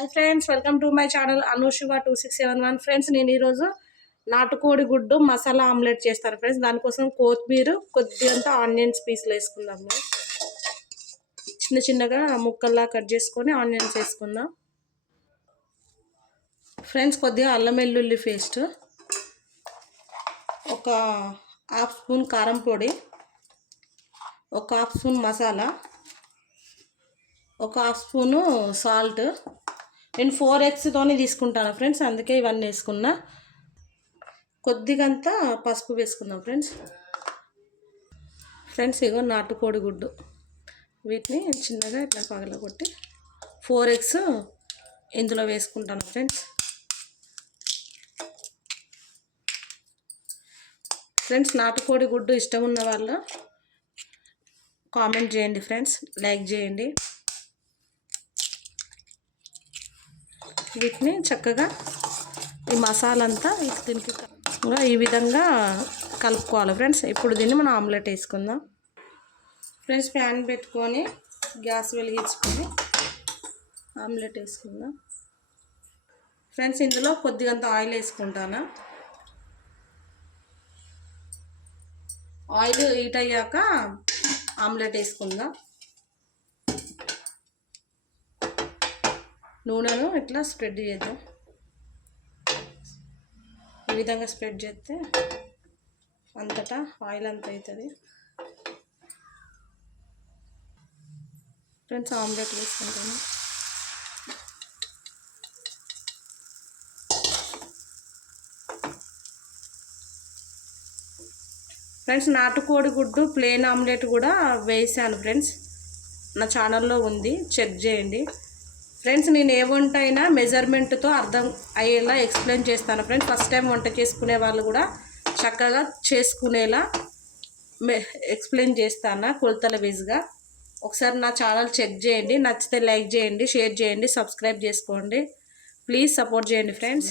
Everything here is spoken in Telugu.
Hi friends welcome to my channel Anushiva two six seven one friends నేను ఈరోజు నాటుకోడి గుడ్డు మసాలా ఆమ్లెట్ చేస్తాను ఫ్రెండ్స్ దానికోసం కొత్తిమీర కొద్దిగంత ఆనియన్స్ పీసులు వేసుకుందాము చిన్న చిన్నగా ముక్కల్లా కట్ చేసుకొని ఆనియన్స్ వేసుకుందాం. ఫ్రెండ్స్ కొద్దిగా అల్లం వెల్లుల్లి పేస్ట్ ఒక హాఫ్ స్పూన్ కారం పొడి ఒక హాఫ్ స్పూన్ మసాలా ఒక హాఫ్ స్పూను సాల్ట్ నేను ఫోర్ ఎగ్స్తోనే తీసుకుంటాను ఫ్రెండ్స్ అందుకే ఇవన్నీ వేసుకున్నా. కొద్దిగంతా పసుపు వేసుకుందాం ఫ్రెండ్స్. ఫ్రెండ్స్ ఇగో నాటుకోడి గుడ్డు. వీటిని చిన్నగా ఇట్లా పగలగొట్టి ఫోర్ ఎగ్స్ ఇందులో వేసుకుంటాను ఫ్రెండ్స్. ఫ్రెండ్స్ నాటుకోడి గుడ్డు ఇష్టం ఉన్న వాళ్ళు కామెంట్ చేయండి ఫ్రెండ్స్. లైక్ చేయండి. వీటిని చక్కగా ఈ మసాలా అంతా దీనికి ఈ విధంగా కలుపుకోవాలి. ఫ్రెండ్స్ ఇప్పుడు దీన్ని మనం ఆమ్లెట్ వేసుకుందాం. ఫ్రెండ్స్ ప్యాన్ పెట్టుకొని గ్యాస్ వెలిగించుకొని ఆమ్లెట్ వేసుకుందాం. ఫ్రెండ్స్ ఇందులో కొద్దిగంత ఆయిల్ వేసుకుంటాను? ఆయిల్ హీట్ అయ్యాక ఆమ్లెట్ వేసుకుందాం. నూనెను ఇట్లా స్ప్రెడ్ చేద్దాం. ఈ విధంగా స్ప్రెడ్ చేస్తే అంతటా ఆయిల్ అంత అవుతుంది. ఫ్రెండ్స్ ఆమ్లెట్ వేసుకుంటాను. ఫ్రెండ్స్ నాటుకోడి గుడ్డు ప్లేన్ ఆమ్లెట్ కూడా వేసాను ఫ్రెండ్స్. నా ఛానల్లో ఉంది. చెక్ చేయండి. ఫ్రెండ్స్ నేను ఏ వంట అయినా మెజర్మెంట్తో అర్థం అయ్యేలా ఎక్స్ప్లెయిన్ చేస్తాను ఫ్రెండ్స్ ఫస్ట్ టైం వంట చేసుకునే వాళ్ళు కూడా చక్కగా చేసుకునేలా ఎక్స్ప్లెయిన్ చేస్తాను కొలతల వేజ్గా ఒకసారి నా ఛానల్ చెక్ చేయండి నచ్చితే లైక్ చేయండి షేర్ చేయండి సబ్స్క్రైబ్ చేసుకోండి. ప్లీజ్ సపోర్ట్ చేయండి ఫ్రెండ్స్